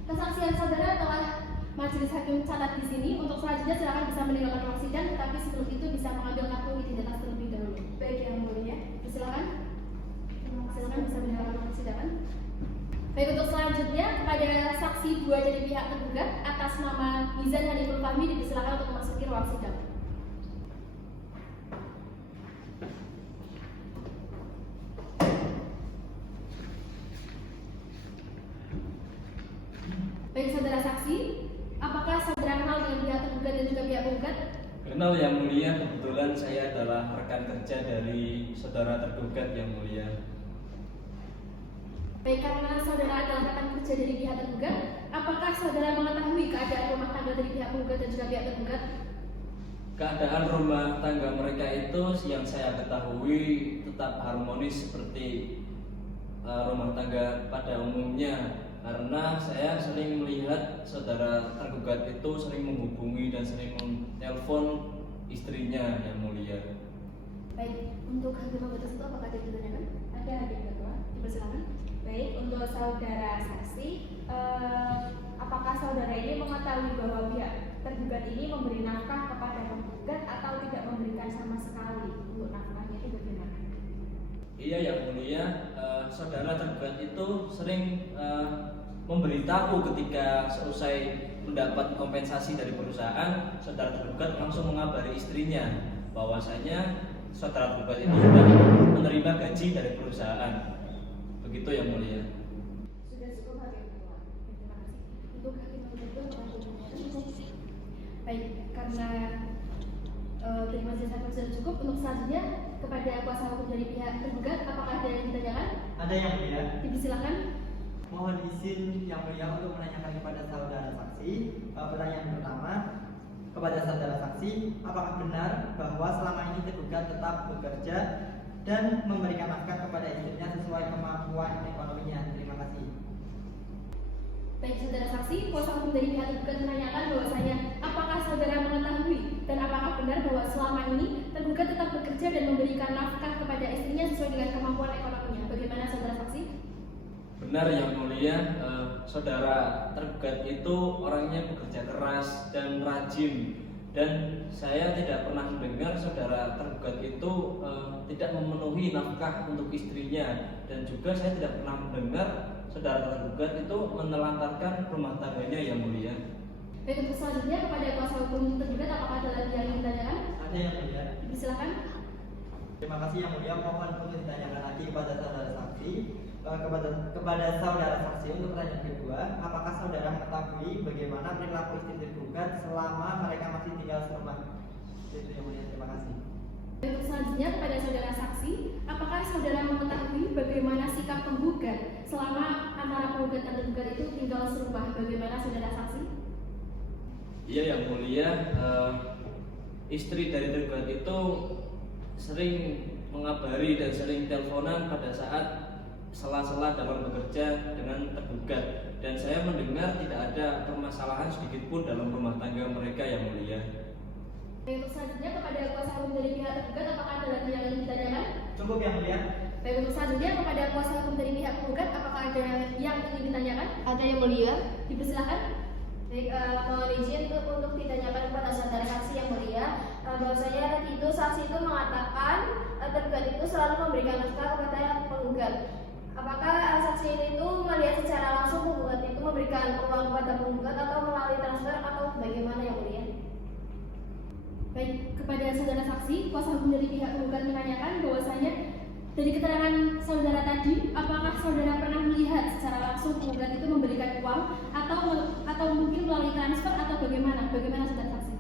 Kesaksian saudara telah Majelis Hakim catat di sini. Untuk selanjutnya silakan bisa meninggalkan ruang sidang, tetapi sebelum itu bisa mengambil kartu identitas terlebih dahulu. Baik Yang Mulia. Silakan. Silakan bisa meninggalkan ruang sidang. Baik, untuk selanjutnya kepada saksi 2 dari pihak tergugat atas nama Mizan Haniful Fahmi dipersilakan untuk memasuki ruang sidang. Baik, saudara saksi, apakah saudara kenal dengan pihak tergugat dan juga pihak penggugat? Kenal Yang Mulia, kebetulan saya adalah rekan kerja dari saudara tergugat Yang Mulia. Baik, karena saudara adalah rekan kerja dari pihak tergugat, apakah saudara mengetahui keadaan rumah tangga dari pihak penggugat dan juga pihak tergugat? Keadaan rumah tangga mereka itu yang saya ketahui tetap harmonis seperti rumah tangga pada umumnya, karena saya sering melihat saudara tergugat itu sering menghubungi dan sering menelpon istrinya Yang Mulia. Baik, untuk hakim anggota itu apakah ada yang ditanyakan? Ada Hakim Ketua. Dipersilakan. Baik, untuk saudara saksi, apakah saudara ini mengetahui bahwa pihak tergugat ini memberi nafkah kepada penggugat atau tidak memberikan sama sekali? Untuk nafkahnya itu bagaimana? Iya Yang Mulia, saudara tergugat itu sering memberitahu ketika selesai mendapat kompensasi dari perusahaan, saudara tergugat langsung mengabari istrinya bahwasanya saudara tergugat itu sudah menerima gaji dari perusahaan. Begitu Yang Mulia. Sudah cukup Hakim Ketua. Terima kasih. Untuk hakim anggota apakah ada yang ditanyakan? Baik, karena dari majelis hakim sudah cukup, untuk selanjutnya kepada kuasa hukum dari pihak tergugat apakah ada yang ditanyakan? Ada Yang Mulia. Dipersilakan. Mohon izin Yang Mulia untuk menanyakan kepada saudara saksi. Pertanyaan pertama, kepada saudara saksi, apakah benar bahwa selama ini tergugat tetap bekerja dan memberikan nafkah kepada istrinya sesuai kemampuan ekonominya? Terima kasih. Baik, saudara saksi, kuasa hukum dari pihak tergugat menanyakan bahwasanya apakah saudara mengetahui dan apakah benar bahwa selama ini tergugat tetap bekerja dan memberikan nafkah kepada istrinya sesuai dengan kemampuan ekonominya? Bagaimana saudara saksi? Benar Yang Mulia, saudara tergugat itu orangnya bekerja keras dan rajin, dan saya tidak pernah mendengar saudara tergugat itu tidak memenuhi nafkah untuk istrinya, dan juga saya tidak pernah mendengar saudara tergugat itu menelantarkan rumah tangganya Yang Mulia. Baik, untuk selanjutnya kepada kuasa hukum tergugat apakah ada lagi yang ditanyakan? Ada Yang Mulia. Silakan. Terima kasih Yang Mulia. Mohon untuk ditanyakan lagi kepada saudara saksi. Kepada saudara saksi untuk pertanyaan kedua, apakah saudara mengetahui bagaimana perilaku istri tergugat selama mereka masih tinggal serumah? Itu Yang Mulia. Terima kasih. Untuk selanjutnya kepada saudara saksi, apakah saudara mengetahui bagaimana sikap penggugat selama antara penggugat dan tergugat itu tinggal serumah? Bagaimana saudara saksi? Iya Yang Mulia, istri dari tergugat itu sering mengabari dan sering teleponan pada saat sela-sela dalam bekerja dengan tergugat, dan saya mendengar tidak ada permasalahan sedikit pun dalam rumah tangga mereka Yang Mulia. Baik, untuk selanjutnya kepada kuasa hukum dari pihak tergugat apakah ada lagi yang ingin ditanyakan? Cukup Yang Mulia. Baik, untuk selanjutnya kepada kuasa hukum dari pihak penggugat apakah ada yang ingin ditanyakan? Ada Yang Mulia. Dipersilakan. Baik, mohon izin untuk ditanyakan kepada saudara saksi Yang Mulia, bahwasanya tadi itu saksi itu mengatakan tergugat itu selalu memberikan nafkah kepada penggugat. Apakah saksi ini itu melihat secara langsung penggugat itu memberikan uang kepada penggugat atau melalui transfer atau bagaimana Yang Mulia? Baik, kepada saudara saksi, kuasa hukum dari pihak penggugat menanyakan bahwasanya dari keterangan saudara tadi, apakah saudara pernah melihat secara langsung penggugat itu memberikan uang atau mungkin melalui transfer atau bagaimana? Bagaimana saudara saksi?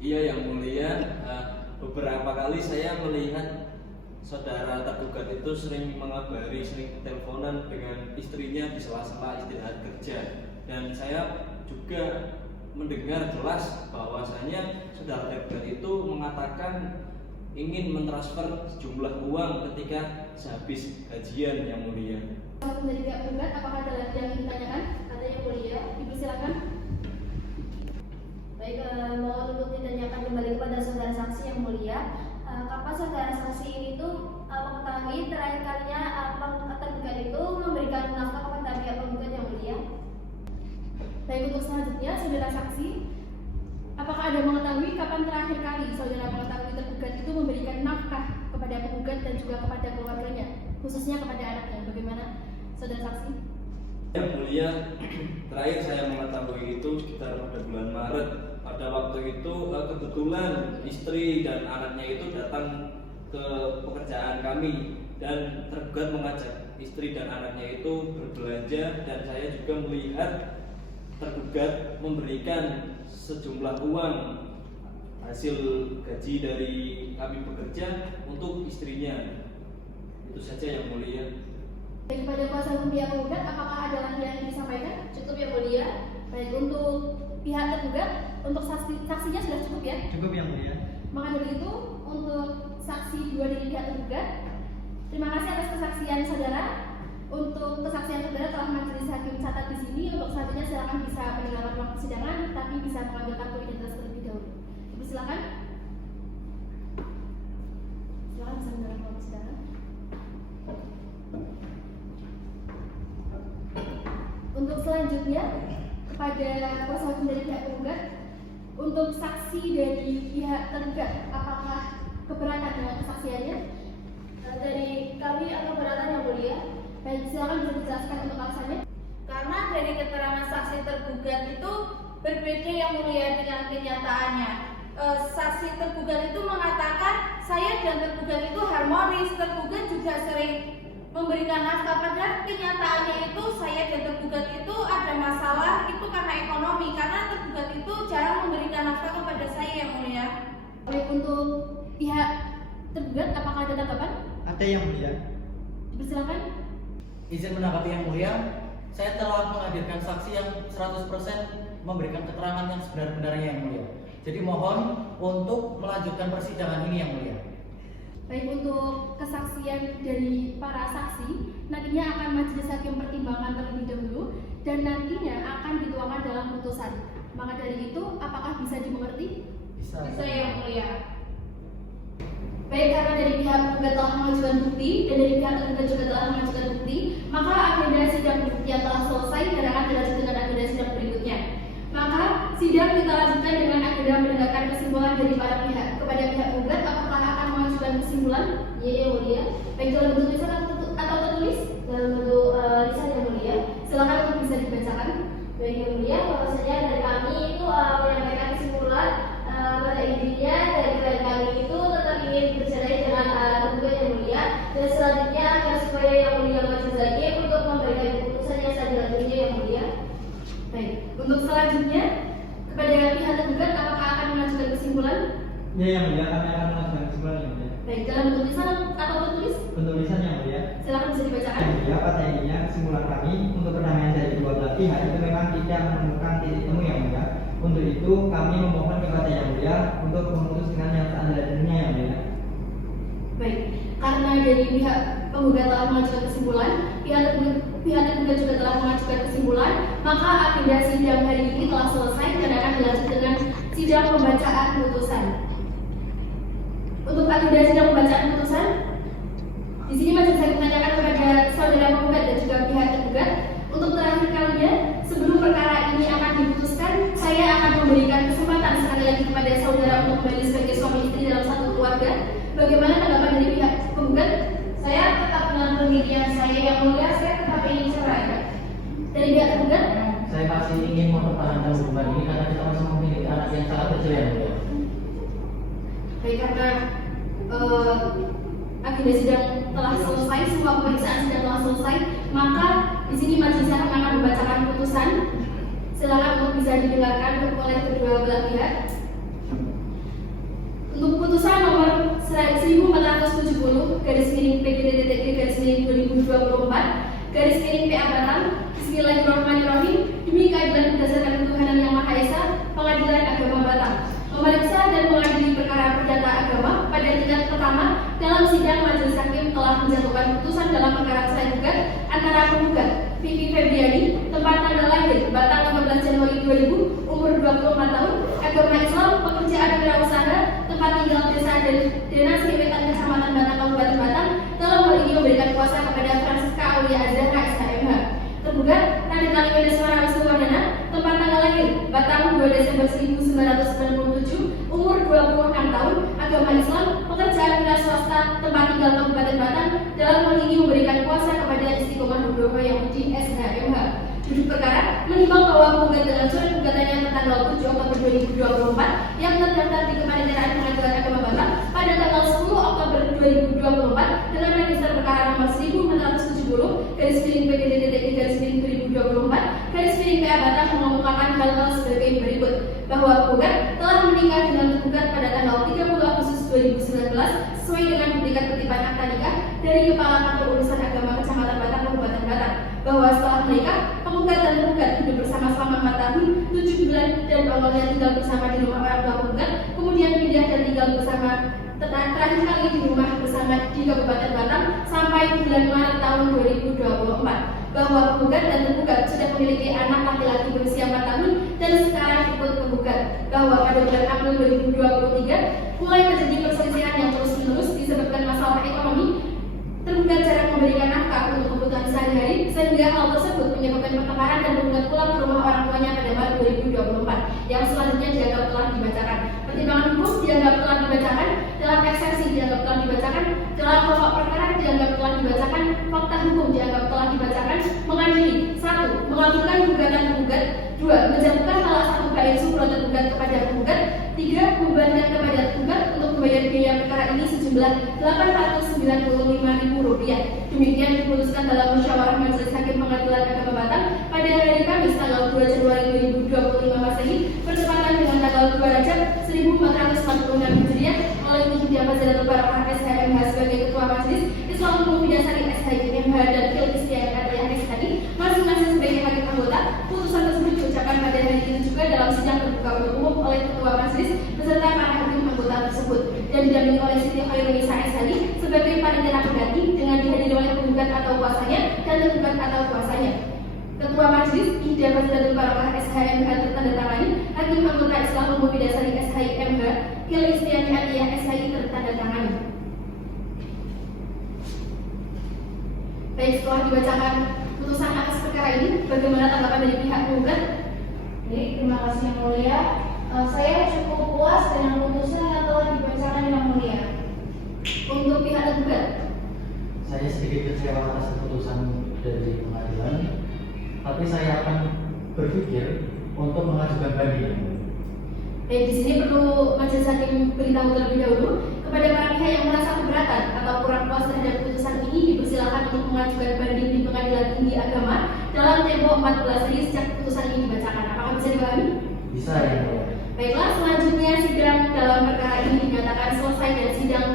Iya Yang Mulia, beberapa kali saya melihat saudara tergugat itu sering mengabari, sering teleponan dengan istrinya di sela-sela istirahat kerja, dan saya juga mendengar jelas bahwasanya saudara tergugat itu mengatakan ingin mentransfer sejumlah uang ketika sehabis gajian Yang Mulia. Kuasa hukum dari pihak penggugat apakah ada lagi yang ingin ditanyakan? Ada Yang Mulia. Dipersilakan. Baik, mohon untuk ditanyakan kembali kepada saudara saksi Yang Mulia. Kapan saudara saksi ini tuh mengetahui terakhir kalinya tergugat itu memberikan nafkah kepada pihak penggugat Yang Mulia? Baik, untuk selanjutnya, saudara saksi, apakah Anda mengetahui kapan terakhir kali saudara mengetahui tergugat itu memberikan nafkah kepada penggugat dan juga kepada keluarganya, khususnya kepada anaknya? Bagaimana, saudara saksi? Yang mulia, terakhir saya mengetahui itu sekitar pada bulan Maret. Pada waktu itu kebetulan istri dan anaknya itu datang ke pekerjaan kami dan tergugat mengajak istri dan anaknya itu berbelanja, dan saya juga melihat tergugat memberikan sejumlah uang hasil gaji dari kami bekerja untuk istrinya. Itu saja yang mulia. Baik, kepada kuasa hukum pihak penggugat, apakah ada lagi yang ingin disampaikan? Cukup ya mulia. Baik, untuk pihak tergugat, untuk saksinya sudah cukup ya? Cukup yang mulia. Maka dari itu, untuk saksi dua dari pihak tergugat, terima kasih atas kesaksian saudara. Untuk kesaksian saudara telah majelis hakim catat di sini. Untuk selanjutnya silakan bisa mendengarkan ruang persidangan, tapi bisa mengambil kartu identitas terlebih dahulu. Silakan. Silakan bisa mendengarkan ruang persidangan. Untuk selanjutnya, kepada kuasa hukum dari pihak penggugat, untuk saksi dari pihak tergugat, apakah keberatan dengan kesaksiannya? Dari kami keberatan yang mulia. Baik, silakan bisa dijelaskan untuk alasannya. Karena dari keterangan saksi tergugat itu berbeda yang mulia dengan kenyataannya. Saksi tergugat itu mengatakan saya dan tergugat itu harmonis, tergugat juga sering memberikan nafkah, padahal kenyataannya itu saya dan tergugat itu ada masalah itu karena ekonomi, karena tergugat itu jarang memberikan nafkah kepada saya yang mulia. Baik, untuk pihak tergugat apakah ada tanggapan? Ada yang mulia. Dipersilakan. Izin menanggapi yang mulia, saya telah menghadirkan saksi yang 100% memberikan keterangan yang sebenar-benarnya yang mulia. Jadi mohon untuk melanjutkan persidangan ini yang mulia. Baik, untuk kesaksian dari para saksi nantinya akan majelis hakim pertimbangkan terlebih dahulu dan nantinya akan dituangkan dalam putusan. Maka dari itu, apakah bisa dimengerti? Bisa. Bisa yang mulia. Baik, karena dari pihak penggugat telah mengajukan bukti dan dari pihak tergugat juga telah mengajukan bukti, maka agenda sidang pembuktian telah selesai dan akan dilanjutkan dengan agenda sidang berikutnya. Maka sidang kita lanjutkan dengan agenda mendengarkan kesimpulan dari para pihak. Kepada pihak penggugat, apakah akan mengajukan kesimpulan? Iya yang mulia. Baik, dalam bentuk tulisan atau tertulis? Dalam bentuk lisan yang mulia. Silakan untuk bisa dibacakan. Baik yang mulia, bahwasanya dari kami itu menyampaikan kesimpulan pada intinya dari klien kami itu tetap ingin bercerai dengan tergugat yang mulia, dan selanjutnya agar supaya yang mulia majelis hakim untuk memberikan keputusan yang selanjutnya yang mulia. Baik, untuk selanjutnya kepada pihak tergugat apakah akan mengajukan kesimpulan? Ya yang mulia, kami akan mengajukan kesimpulan yang mulia. Baik, dalam bentuk tulisan atau tertulis? Bentuk tulisan yang mulia. Silakan bisa dibacakan. Yang mulia, pada intinya kesimpulan kami untuk perdamaian dari kedua belah pihak itu memang tidak menemukan titik temu yang mulia. Untuk itu kami memohon kepada yang mulia untuk memutus dengan yang seadil-adilnya yang mulia. Baik, karena dari pihak penggugat telah mengajukan kesimpulan, pihak tergugat juga telah mengajukan kesimpulan, maka agenda sidang hari ini telah selesai dan akan dilanjut dengan sidang pembacaan putusan. Untuk agenda sidang pembacaan putusan, di sini majelis hakim menanyakan kepada saudara penggugat dan juga pihak tergugat, untuk terakhir kalinya sebelum perkara ini akan diputuskan, saya akan memberikan kesempatan sekali lagi kepada saudara untuk kembali sebagai suami istri dalam satu keluarga. Bagaimana tanggapan dari pihak penggugat? Saya tetap dengan pendirian saya yang mulia, saya tetap ingin cerai. Dari pihak tergugat? Saya masih ingin mempertahankan hubungan ini karena kita masih memiliki anak yang sangat kecil yang mulia. Baik, karena agenda sidang telah selesai, semua pemeriksaan sidang telah selesai, maka di sini majelis hakim akan membacakan putusan. Silakan untuk bisa didengarkan oleh kedua belah pihak. Untuk putusan nomor 1470 /PDDTG/2024 PA Bismillahirrahmanirrahim. Demi keadilan berdasarkan ketuhanan yang Maha Esa, Pengadilan Agama Batam memeriksa dan mengadili perkara perdata agama pada tingkat pertama dalam sidang majelis hakim telah menjatuhkan putusan dalam perkara cerai gugat antara penggugat Vivi Febriani, tempat tanggal lahir Batam 15 Januari 2000, umur 24 tahun, agama Islam, pekerjaan wirausaha, tempat tinggal desa dan Dinas Kewetan Kecamatan Batam Kabupaten Batam, dalam hal ini memberikan kuasa kepada Francisca Aulia Azhara SHMH. Tergugat Radit Aliwedeswara Wisnuwardana, tempat tanggal lahir 2 Desember 1997, umur 26 tahun, agama Islam, pekerjaan dinas swasta, tempat tinggal Kabupaten Batang, dalam hal ini memberikan kuasa kepada Istiqomah Nugroho Yahudi SHMH. Duduk perkara menimbang bahwa penggugat dengan surat gugatannya tertanggal 7 Oktober 2024 yang terdaftar di Kepanitiaan Pengadilan Agama Batang pada tanggal 10 Oktober 2024 dengan register perkara nomor 1470/PDDTI/2024 PA Batang hal-hal sebagai berikut, bahwa penggugat telah menikah dengan tergugat pada tanggal 30 Agustus 2019 sesuai dengan duplikat kutipan akta nikah dari Kepala Kantor Urusan Agama Kecamatan Batang, Kabupaten Batang, bahwa setelah menikah penggugat dan tergugat hidup bersama selama 4 tahun 7 bulan dan awalnya tinggal bersama di rumah orang tua penggugat, kemudian pindah dan tinggal bersama terakhir kali di rumah bersama di Kabupaten Batang sampai bulan Maret tahun 2024, bahwa penggugat dan tergugat sudah memiliki anak laki-laki berusia 4 tahun dan sekarang ikut penggugat, bahwa pada bulan April 2023 mulai terjadi perselisihan yang terus-menerus disebabkan masalah ekonomi. Tergugat jarang memberikan nafkah untuk kebutuhan sehari-hari sehingga hal tersebut menyebabkan pertengkaran dan penggugat pulang ke rumah orang tuanya pada Maret 2024 yang selanjutnya dianggap telah dibacakan. Pertimbangan hukum dianggap telah dibacakan, dalam eksepsi dianggap telah dibacakan, dalam pokok perkara dianggap telah dibacakan, fakta hukum dianggap telah dibacakan, mengadili 1. Mengabulkan gugatan penggugat, 2. Menjatuhkan salah satu bait sumpah tergugat kepada penggugat, 3. Membebankan kepada tergugat untuk membayar biaya perkara ini sejumlah Rp895.000. Demikian diputuskan dalam musyawarah Majelis Hakim Pengadilan Agama Batang pada hari Kamis tanggal 2 Januari 2025 Masehi bertepatan dengan tanggal 2 Rajab 1446 Hijriah oleh Muhyiddin Fazlatul Barakah SHMH sebagai Ketua Majelis, Islam Mufidasari SHMH dan Fil Istiadat SHI masing-masing sebagai hakim anggota. Putusan tersebut diucapkan pada hari itu juga dalam sidang terbuka untuk umum oleh Ketua Majelis beserta para hakim anggota tersebut dan didampingi oleh Siti Khairunisa SHI sebagai panitia pengganti dengan dihadiri oleh penggugat atau kuasanya dan tergugat atau kuasanya. Ketua Majelis Ihda Fazlatul Barakah SHMH tertandatangani, hakim anggota Islam Mufidasari SHMH Fil Istiadat SHI tertandatangani. Baik, setelah dibacakan putusan atas perkara ini, bagaimana tanggapan dari pihak penggugat? Baik, terima kasih Yang Mulia. Saya cukup puas dengan putusan yang telah dibacakan Yang Mulia. Untuk pihak tergugat, Saya sedikit kecewa atas keputusan dari pengadilan, tapi saya akan berpikir untuk mengajukan banding. baik, di sini perlu Majelis Hakim beritahu terlebih dahulu kepada para pihak yang merasa keberatan atau kurang puas terhadap putusan ini dipersilakan untuk mengajukan banding di Pengadilan Tinggi Agama dalam tempo 14 hari sejak putusan ini dibacakan. Apakah bisa dipahami? Bisa ya, Bu? Baiklah, selanjutnya sidang dalam perkara ini dinyatakan selesai dan sidang